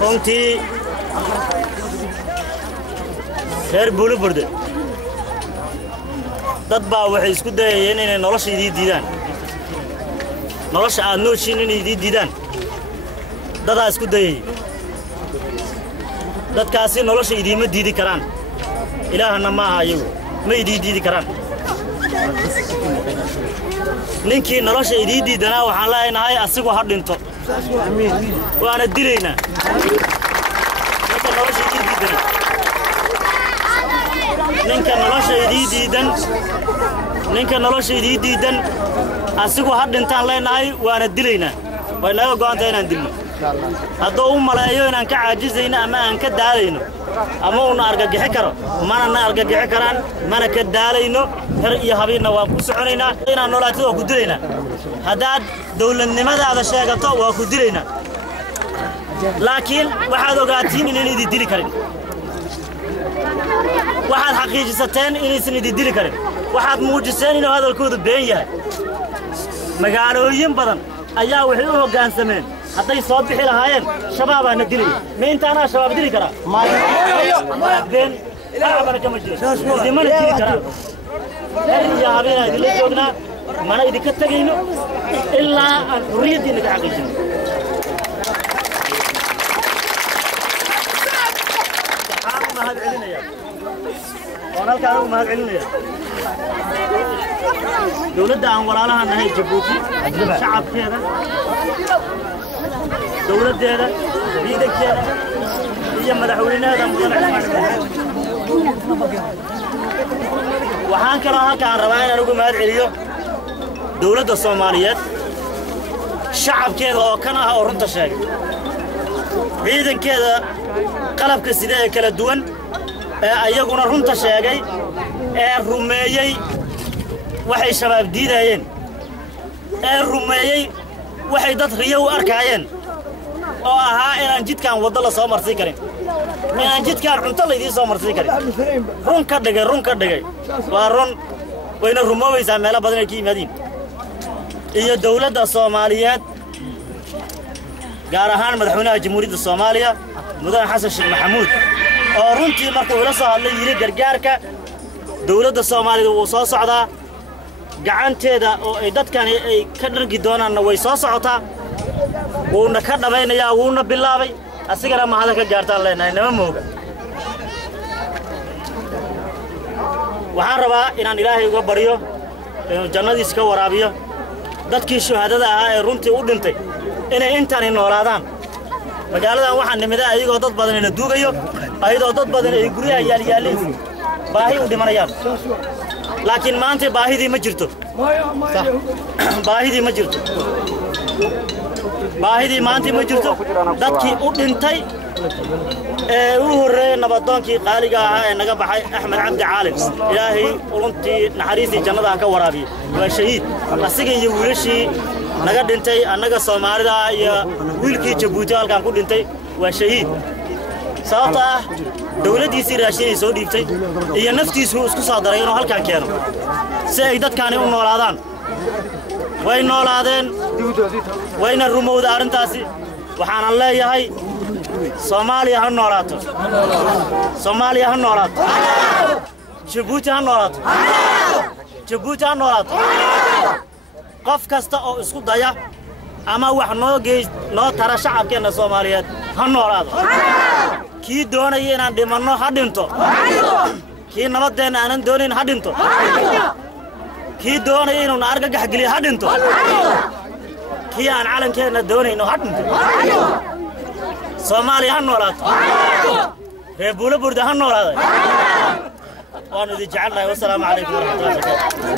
runtii reer Buulburda dad baa waxay isku dayayeen inay nolosha idii diidaan nolosha aad nooshiin inay idii diidaan dadaa isku dayay dadkaasi nolosha idiima diidi karaan ilaahana ma aha ayagu ma idii diidi karaan ninkii nolosha idii diidanaa waxaan leenahay asigu ha dhinto waana dilaynaa ninka nolosha idii diidan asigu ha dhintaan leenahay waana dilaynaa way naga go'aanta inaan dilno hadduu u maleeyo inaan ka caajisayno ama aan ka daalayno ama uuna argagixi karo mana na argagixi karaan mana ka daalayno her iyo habiinna waan ku soconaynaa inaan noolaatid waa ku dilaynaa haddaad dawladnimadaada sheegato waa ku dilaynaa laakiin waxaad ogaatiin inaan idin dili karin waxaad xaqiijisateen inaysan idin dili karin waxaad muujiseen inuu hadalkoodu been yahay magaalooyin badan ayaa waxay u hoggaansameen hadday soo bixi lahaayeen shabaabaana dilay ma intaanaa shabaab dili karaa been waxbana kama jiro idimana dili karaa her iyo habeenaa idinla joognaa mana idinka tegayno ilaa aan xurriyaddiinna ka xaqiijino mahad celinaya waan halkaan ugu mahad celinaya dawladda aan walaalaha nahay Jabuuti shacabkeeda dawladdeeda ciidankeeda iyo madaxweynaha waxaan kaloo halkaan rabaa inaan ugu mahad celiyo dawladda Soomaaliyeed shacabkeeda oo kan ah oo runta sheegay ciidankeeda qalabka sida ee kala duwan ee ayaguna runta sheegay ee rumeeyay waxay shabaab diidayeen ee rumeeyay waxay dad riyo u arkaayeen oo ahaa inaan jidkaan waddo la soo marsiin karin inaan jidkaan cunto la idiin soo marsiin karin run ka dhigay waa run wayna rumoobaysaa meelo badan ay ka yimaadiin iyo dawladda Soomaaliyeed gaar ahaan madaxweynaha jamhuuriyadda Soomaaliya mudane xasan sheekh maxamuud oo runtii markuu ila soo hadlay yiri gargaarka dawladda Soomaaliya uu soo socdaa gacanteeda oo ay dadkan ay ka dhargi doonaanna way soo socotaa wuuna ka dhabaynayaa wuuna bilaabay asigana ma hada ka gaartaan leenahay nama mooga waxaan rabaa inaan ilaahay uga baryo inuu jannadiisa ka waraabiyo dadkii shuhaadada ahaa ee runtii u dhintay inay intaan noolaadaan magaaladan waxaan nimida ayagoo dad badan ina duugayo ayadoo dad badan ay guryaha yaaliyaaleen baahi u dhimanayaan laakiin maanta baahidii ma jirto baahidii maanta ma jirto dadkii u dhintay ee u horeeyay nabadoonkii qaaliga ahaa ee naga baxay Axmed Cabdi Caalim ilaahay runtii naxariistii jannada ka waraabiyo waa shahiid asiga iyo wiilashii naga dhintay annaga Soomaalida iyo wiilkii Jabuuti halkaan ku dhintay waa shahiid sababta ah dawladdiisii raashin soo dhiibtay iyo naftiisu isku soo daray inuu halkaan keeno si ay dadkaani u noolaadaan way noolaadeen wayna rumowda arintaasi waxaan leeyahay Soomaaliya ha noolaato Jabuuti ha noolaato qof kasta oo isku daya ama wax noo tara shacabkeena Soomaaliyeed ha noolaado kii doonaya inaan dhimanno ha dhinto kii nabadeena aanan doonayn ha dhinto kii doonaya inuu argagax geliyo ha dhinto كي أن علم كنا دوني إنه هدم سومالي هنولات ريبولا برد هنولات وأنا ذي جعلنا والسلام عليكم ورحمة الله وبركاته